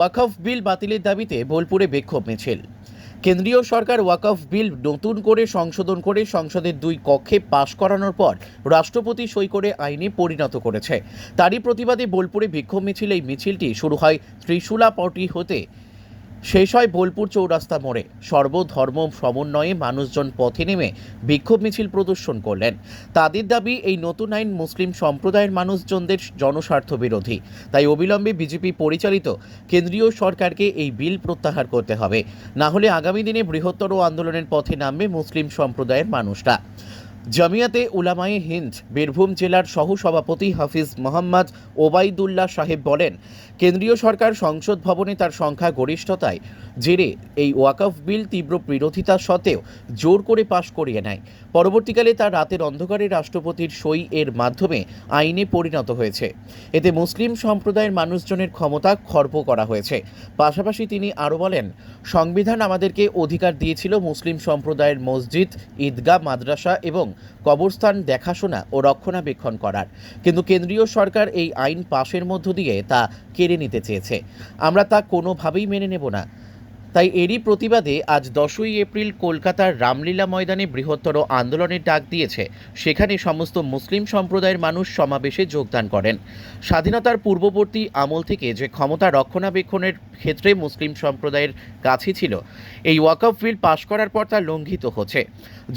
ওয়াকফ বিল বাতিলের দাবিতে বোলপুরে বিক্ষোভ মিছিল। কেন্দ্রীয় সরকার ওয়াকফ বিল নতুন করে সংশোধন করে সংসদের দুই কক্ষে পাশ করানোর পর রাষ্ট্রপতি সই করে আইনে পরিণত করেছে। তারই প্রতিবাদে বোলপুরে বিক্ষোভ মিছিল এই মিছিলটি শুরু হয় ত্রিশুলা পটি হতে শেষ হয় বোলপুর চৌরাস্তা মোড়ে। সর্বধর্ম সমন্বয়ে মানুষজন পথে নেমে বিক্ষোভ মিছিল প্রদর্শন করলেন। তাদের দাবি, এই নতুন আইন মুসলিম সম্প্রদায়ের মানুষজনদের জনস্বার্থ বিরোধী তাই অবিলম্বে বিজেপি পরিচালিত কেন্দ্রীয় সরকারকে এই বিল প্রত্যাহার করতে হবে। না হলে আগামী দিনে বৃহত্তর আন্দোলনের পথে নামবে মুসলিম সম্প্রদায়ের মানুষরা। জামিয়াতে উলামায়ে হিন্দ, বীরভূম জেলার সহসভাপতি হাফিজ মোহাম্মদ ওবাইদুল্লাহ সাহেব বলেন কেন্দ্রীয় সরকার সংসদ ভবনে তার সংখ্যা গরিষ্ঠতায় জেরে এই ওয়াকফ বিল তীব্র বিরোধিতা সত্ত্বেও জোর করে পাশ করিয়ে নেয়। পরবর্তীকালে তার রাতের অন্ধকারে রাষ্ট্রপতির সই এর মাধ্যমে আইনে পরিণত হয়েছে। এতে মুসলিম সম্প্রদায়ের মানুষজনের ক্ষমতা খর্ব করা হয়েছে। পাশাপাশি তিনি আরও বলেন, সংবিধান আমাদেরকে অধিকার দিয়েছিল মুসলিম সম্প্রদায়ের মসজিদ, ঈদগাহ, মাদ্রাসা এবং কবরস্থান দেখাশোনা ও রক্ষণাবেক্ষণ করার। কিন্তু কেন্দ্রীয় সরকার এই আইন পাশের মধ্য দিয়ে তা কেড়ে নিতে চেয়েছে। আমরা তা কোনোভাবেই মেনে নেব না। তাই এরই প্রতিবাদে আজ দশই এপ্রিল কলকাতার রামলীলা ময়দানে বৃহত্তর আন্দোলনের ডাক দিয়েছে। সেখানে সমস্ত মুসলিম সম্প্রদায়ের মানুষ সমাবেশে যোগদান করেন। স্বাধীনতার পূর্ববর্তী আমল থেকে যে ক্ষমতা রক্ষণাবেক্ষণের ক্ষেত্রে মুসলিম সম্প্রদায়ের কাছে ছিল, এই ওয়াকফ বিল পাশ করার পর তা লঙ্ঘিত হচ্ছে।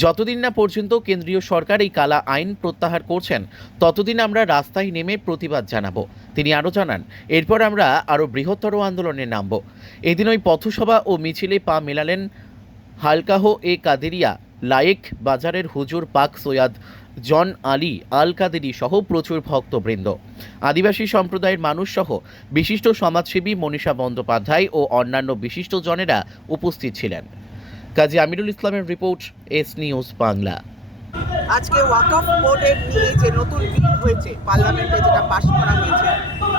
যতদিন না পর্যন্ত কেন্দ্রীয় সরকার এই কালা আইন প্রত্যাহার করছেন, ততদিন আমরা রাস্তায় নেমে প্রতিবাদ জানাব। তিনি আরও জানান, এরপর আমরা আরও বৃহত্তর আন্দোলনে নামব। এদিন ওই পথসভা ও মিছিলে পা মেলালেন হালকাহ এ কাদেরিয়া, লায়েক বাজারের হুজুর পাক সৈয়াদ জন আলী আল কাদেরি সহ প্রচুর ভক্তবৃন্দ। আদিবাসী সম্প্রদায়ের মানুষ সহ বিশিষ্ট সমাজসেবী মনীষা বন্দ্যোপাধ্যায় ও অন্যান্য বিশিষ্ট জনেরা উপস্থিত ছিলেন। কাজী আমিরুল ইসলামের রিপোর্ট, এস নিউজ বাংলা। আজকে ওয়াকফ বোর্ডের নিয়ে যে নতুন বিল হয়েছে, পার্লামেন্টে যেটা পাশ করা হয়েছে,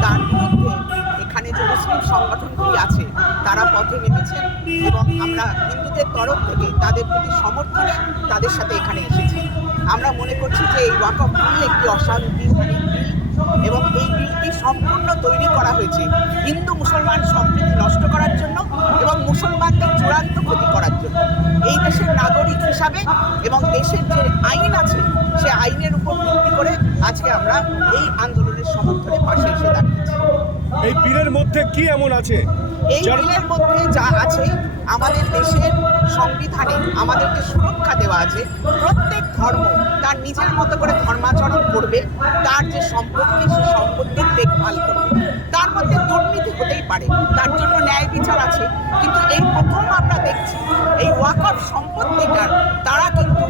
তার বিরুদ্ধে এখানে যে মুসলিম সংগঠনগুলি আছে তারা পথে নেমেছেন এবং আমরা হিন্দুদের তরফ থেকে তাদের প্রতি সমর্থনে তাদের সাথে এখানে এসেছি। আমরা মনে করছি যে এই ওয়াকফ বিল একটি অসাংবিধানিক বিল এবং এই বিলটি সম্পূর্ণ তৈরি করা হয়েছে হিন্দু মুসলমান সম্প্রীতি নষ্ট করার জন্য এবং মুসলমানদের চূড়ান্ত ক্ষতি করার জন্য। এই দেশের নাগরিক হিসাবে এবং দেশের যে আইন আছে, সে আইনের উপর ভিত্তি করে আজকে আমরা এই আন্দোলনের সমর্থনে পাশে এই বিলের মধ্যে কি এমন আছে? এই বিলের মধ্যে যা আছে আমাদের দেশের সংবিধানে আমাদেরকে সুরক্ষা দেওয়া আছে। প্রত্যেক ধর্ম তার নিজের মতো করে ধর্মাচরণ করবে তার যে সম্পত্তি সে সম্পত্তির দেখভাল করবে। তার মধ্যে দুর্নীতি হতেই পারে তার জন্য ন্যায় বিচার আছে। কিন্তু এই প্রথম আমরা দেখছি এই ওয়াকফ সম্পত্তিটার তারা কিন্তু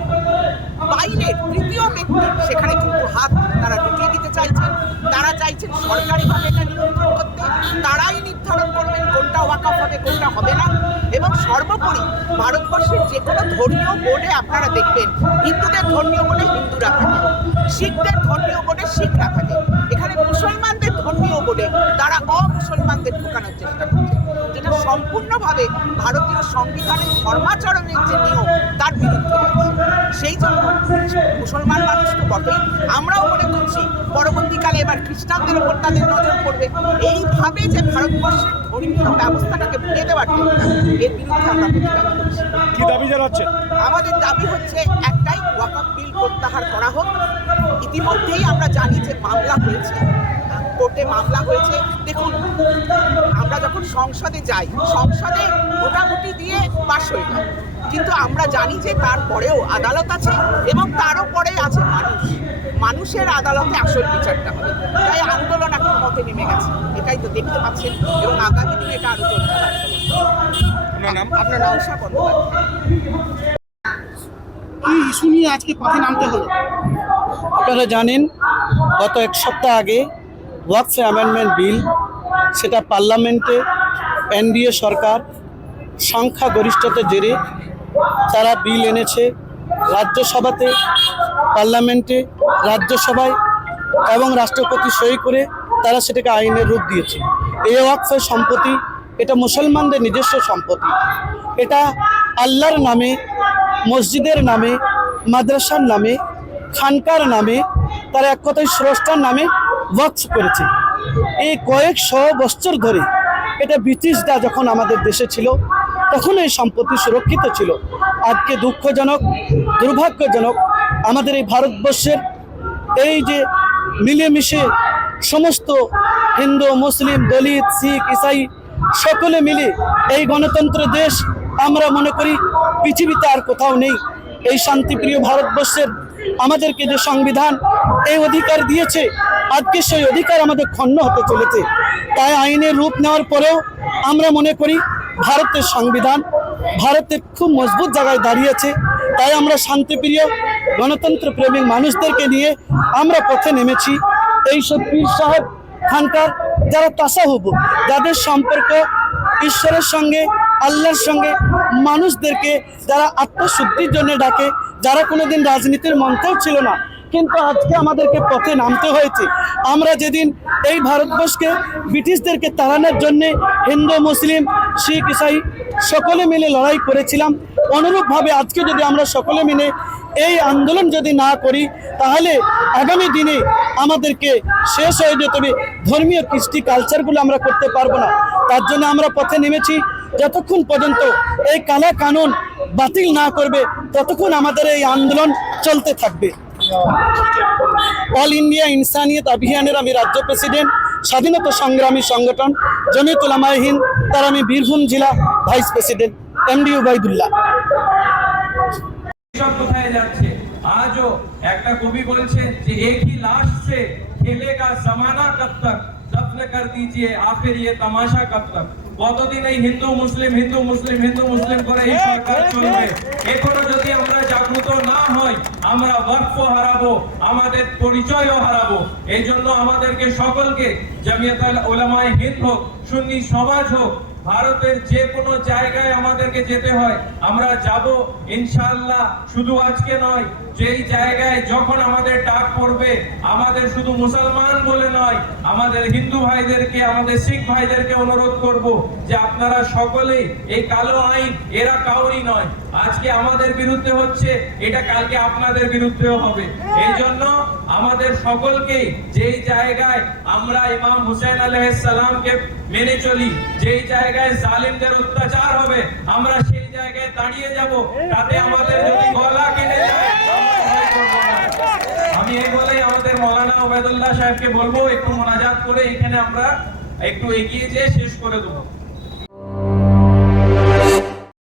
বাইরের তৃতীয় ব্যক্তি সেখানে কিন্তু হাত তারা ঢুকিয়ে দিতে চাইছেন। তারা চাইছেন সরকারিভাবে এটা নিয়ন্ত্রণ তারাই নির্ধারণ করবেন কোনটা ওয়াকফ হবে, কোনটা হবে না। এবং সর্বোপরি ভারতবর্ষের যে কোনো ধর্মীয় বোর্ডে আপনারা দেখবেন, হিন্দুদের ধর্মীয় বোর্ডে হিন্দুরা থাকে, শিখদের ধর্মীয় বোর্ডে শিখরা থাকে। এখানে মুসলমানদের ধর্মীয় বোর্ডে তারা অমুসলমানদের ঢোকানোর চেষ্টা করছে, যেটা সম্পূর্ণভাবে ভারতীয় সংবিধানের ধর্মাচরণের যে নিয়ম, তার বিরুদ্ধে সেই জন্য মুসলমান মানুষ তো বটেই। আমরাও মনে করছি পরবর্তীকালে এবার খ্রিস্টানদের উপর তাদের নজর পড়বে। এইভাবে যে ভারতবর্ষের ধর্মীয় ব্যবস্থাটাকে ভুলে দেওয়ার এর বিরুদ্ধে আমরা প্রতিবাদ করছি। কি দাবি জানাচ্ছেন? আমাদের দাবি হচ্ছে একটাই ওয়াকফ বিল প্রত্যাহার করা হোক। ইতিমধ্যেই আমরা জানি যে মামলা হয়েছে কোর্টে মামলা হয়েছে। দেখুন আমরা যখন সংসদে যাই সংসদে মোটামুটি দিয়ে পাশ হয়ে যায় কিন্তু আমরা জানি যে তারপরেও আদালত আছে এবং তারও পরে আছে মানুষ। মানুষের আদালতে আসল বিচারটা হবে। তাই আন্দোলন এখন পথে নেমে গেছে। এটাই তো দেখতে পাচ্ছেন এবং আগামী দিনে এটা আরও চলতে থাকবে আপনার নাম? আপনার এই ইস্যু নিয়ে আজকে পথে নামতে হলো। আপনারা জানেন গত এক সপ্তাহ আগে ওয়াকফে অ্যামেন্ডমেন্ট বিল সেটা পার্লামেন্টে এনডিএ সরকার সংখ্যা গরিষ্ঠতার জেরে তারা বিল এনেছে। রাজ্যসভাতে পার্লামেন্টে, রাজ্যসভায় এবং রাষ্ট্রপতি সই করে তারা সেটাকে আইনের রূপ দিয়েছে। এই ওয়াকফের সম্পত্তি, এটা মুসলমানদের নিজস্ব সম্পত্তি। এটা আল্লাহর নামে, মসজিদের নামে, মাদ্রাসার নামে, খানকার নামে, তারা এক কথায় স্রষ্টার নামে ওয়াকফ করেছে। এই কয়েকশো বছর ধরে এটা ব্রিটিশরা যখন আমাদের দেশে ছিল, তখন এই সম্পত্তি সুরক্ষিত ছিল। আজকে দুঃখজনক, দুর্ভাগ্যজনক আমাদের এই ভারতবর্ষের এই যে মিলেমিশে সমস্ত হিন্দু, মুসলিম, দলিত, শিখ, ইসাই সকলে মিলে এই গণতন্ত্র দেশ আমরা মনে করি পৃথিবীতে আর কোথাও নেই। এই শান্তিপ্রিয় ভারতবর্ষের আমাদেরকে যে সংবিধান এই অধিকার দিয়েছে, আজকে সেই অধিকার আমাদের ক্ষণ্ণ হতে চলেছে। তাই আইনের রূপ নেওয়ার পরেও আমরা মনে করি ভারতের সংবিধান ভারতের খুব মজবুত জায়গায় দাঁড়িয়েছে। তাই আমরা শান্তিপ্রিয় গণতন্ত্র প্রেমিক মানুষদেরকে নিয়ে আমরা পথে নেমেছি। এইসব পীর সাহেব খানকার যারা তাসাহুব, যাদের সম্পর্ক ঈশ্বরের সঙ্গে, আল্লাহর সঙ্গে, মানুষদেরকে যারা আত্মশুদ্ধির জন্য ডাকে, যারা কোনোদিন রাজনীতির মন্ত্রেও ছিল না কিন্তু আজকে আমাদেরকে পথে নামতে হয়েছে। আমরা যেদিন এই ভারতবর্ষকে ব্রিটিশদেরকে তাড়ানোর জন্যে হিন্দু, মুসলিম, শিখ, ইসাই সকলে মিলে লড়াই করেছিলাম, অনুরূপভাবে আজকে যদি আমরা সকলে মিলে এই আন্দোলন যদি না করি, তাহলে আগামী দিনে আমাদেরকে শেষ হয়ে যেতে ধর্মীয় কৃষ্টি কালচারগুলো আমরা করতে পারব না। তার জন্য আমরা পথে নেমেছি। যতক্ষণ পর্যন্ত এই কালা কানুন বাতিল না করবে, ততক্ষণ আমাদের এই আন্দোলন চলতে থাকবে। অল ইন্ডিয়া ইনসানিয়ত অভিযানের আমি রাজ্য প্রেসিডেন্ট স্বাধীনতা সংগ্রামী সংগঠন জমিতুলামাহিন তার আমি বীরভূম জেলা ভাইস প্রেসিডেন্ট এমডি উবাইদুল্লাহ কোথায় ইয়ে কতদিন এই হিন্দু, মুসলিম হিন্দু মুসলিম হিন্দু, মুসলিম করে এই সরকার চলবে? এখনও আমরা ওয়াকফ হারাবো, আমাদের পরিচয়ও হারাবো। এই জন্য আমাদেরকে সকলকে জামিয়াত ওলামায় হিন্দ হোক, সুন্নি সমাজ হোক ভারতের যে কোনো জায়গায় আমাদেরকে যেতে হয়। আমরা যাব ইনশাআল্লাহ শুধু আজকে নয় যেই জায়গায় যখন আমাদের ডাক পড়বে আমাদের শুধু মুসলমান বলে নয় আমাদের হিন্দু ভাইদেরকে আমাদের শিখ ভাইদেরকে অনুরোধ করব যে আপনারা সকলেই এই কালো আইন এরা কাউরি নয়। আজকে আমাদের বিরুদ্ধে হচ্ছে এটা কালকে আপনাদের বিরুদ্ধেও হবে। এই জন্য আমাদের সকলকেই যেই জায়গায় আমরা ইমাম হুসেন আলাইহিস সালামকে মেনে চলি, যেই জায়গায় জালিমদের অত্যাচার হবে, আমরা সেই জায়গায় দাঁড়িয়ে যাব, তাতে আমাদের যদি গলা কেটে। আমি এই বলে আমাদের মৌলানা ওবায়দুল্লাহ সাহেবকে বলব, একটু মোনাজাত করে এখানে আমরা একটু এগিয়ে যেয়ে শেষ করে দেবো